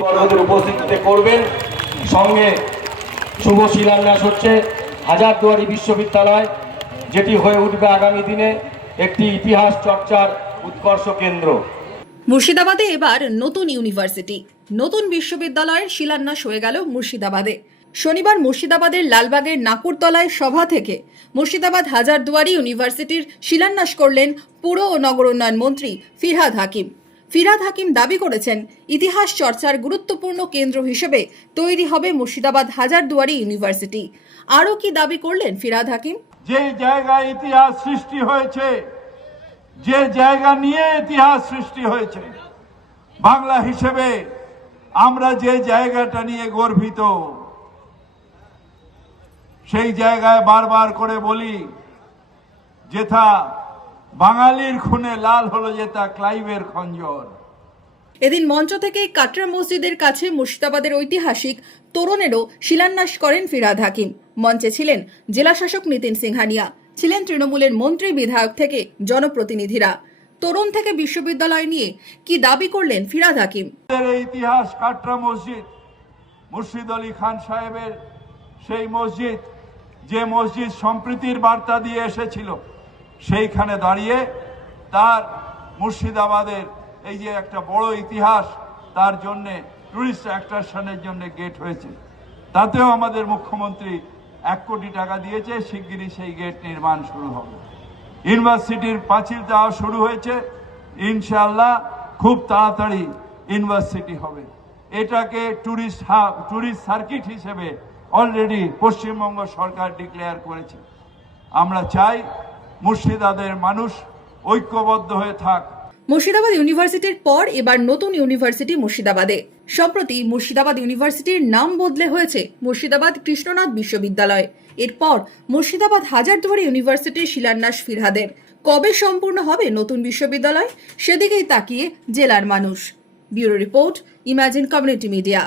বড়দের উপস্থিতিতে করবেন। সঙ্গে শুভ শিলান্যাস হচ্ছে হাজারদুয়ারি বিশ্ববিদ্যালয়, যেটি হয়ে উঠবে আগামী দিনে একটি ইতিহাস চর্চার উৎকর্ষ কেন্দ্র। মুর্শিদাবাদে এবার নতুন ইউনিভার্সিটি, নতুন বিশ্ববিদ্যালয়ের শিলান্যাস হয়ে গেল মুর্শিদাবাদে। শনিবার মুর্শিদাবাদের লালবাগের নাকুরতলায় সভা থেকে মুর্শিদাবাদ হাজারদুয়ারি ইউনিভার্সিটির শিলান্যাস করলেন পুর ও নগর উন্নয়ন মন্ত্রী ফিরহাদ হাকিম। ফিরহাদ হাকিম দাবি করেছেন, ইতিহাস চর্চার গুরুত্বপূর্ণ কেন্দ্র হিসেবে তৈরি হবে মুর্শিদাবাদ হাজারদুয়ারি ইউনিভার্সিটি। আরও কি দাবি করলেন ফিরহাদ হাকিম? যে জায়গায় ইতিহাস সৃষ্টি হয়েছে, যে জায়গা নিয়ে ইতিহাস সৃষ্টি হয়েছে, বাংলা হিসেবে আমরা যে জায়গাটা নিয়ে গর্বিত, সেই জায়গায় বারবার করে বলি, যেথা বাঙালির খুনে লাল হলো যেথা ক্লাইভের খঞ্জর। এদিন মঞ্চ থেকে কাটরা মসজিদের কাছে মুর্শিদাবাদের ঐতিহাসিক তোরণেরও শিলান্যাস করেন ফিরহাদ হাকিম। মঞ্চে ছিলেন জেলা শাসক নিতিন সিংহানিয়া, ছিলেন তৃণমূলের মন্ত্রী বিধায়ক থেকে জনপ্রতিনিধিরা। তোরণ থেকে বিশ্ববিদ্যালয় নিয়ে কি দাবি করলেন ফিরহাদ হাকিম? ইতিহাস কাটরা মসজিদ, মুর্শিদ আলী খান সাহেবের সেই মসজিদ, যে মসজিদ সম্প্রীতির বার্তা দিয়ে এসেছিল, সেইখানে দাঁড়িয়ে তার মুর্শিদাবাদের এই যে একটা বড় ইতিহাস, তার জন্য টুরিস্ট অ্যাট্রাকশনের জন্য গেট হয়েছে। তাতেও আমাদের মুখ্যমন্ত্রী 1 কোটি টাকা দিয়েছে, শিগগিরই সেই গেট নির্মাণ শুরু হবে। ইউনিভার্সিটির পাঁচিল দেওয়া শুরু হয়েছে, ইনশাআল্লাহ খুব তাড়াতাড়ি ইউনিভার্সিটি হবে। এটাকে টুরিস্ট হাব, টুরিস্ট সার্কিট হিসেবে অলরেডি পশ্চিমবঙ্গ সরকার ডিক্লেয়ার করেছে। আমরা চাই মুর্শিদাবাদের মানুষ ঐক্যবদ্ধ হয়ে থাক। মুর্শিদাবাদ ইউনিভার্সিটির পর এবার নতুন ইউনিভার্সিটি মুর্শিদাবাদে। সম্প্রতি মুর্শিদাবাদ ইউনিভার্সিটির নাম বদলে হয়েছে মুর্শিদাবাদ কৃষ্ণনাথ বিশ্ববিদ্যালয়। এরপর মুর্শিদাবাদ হাজারদুয়ারি ইউনিভার্সিটির শিলান্যাস ফিরহাদের। কবে সম্পূর্ণ হবে নতুন বিশ্ববিদ্যালয়, সেদিকেই তাকিয়ে জেলার মানুষ। Bureau report, imagine community media.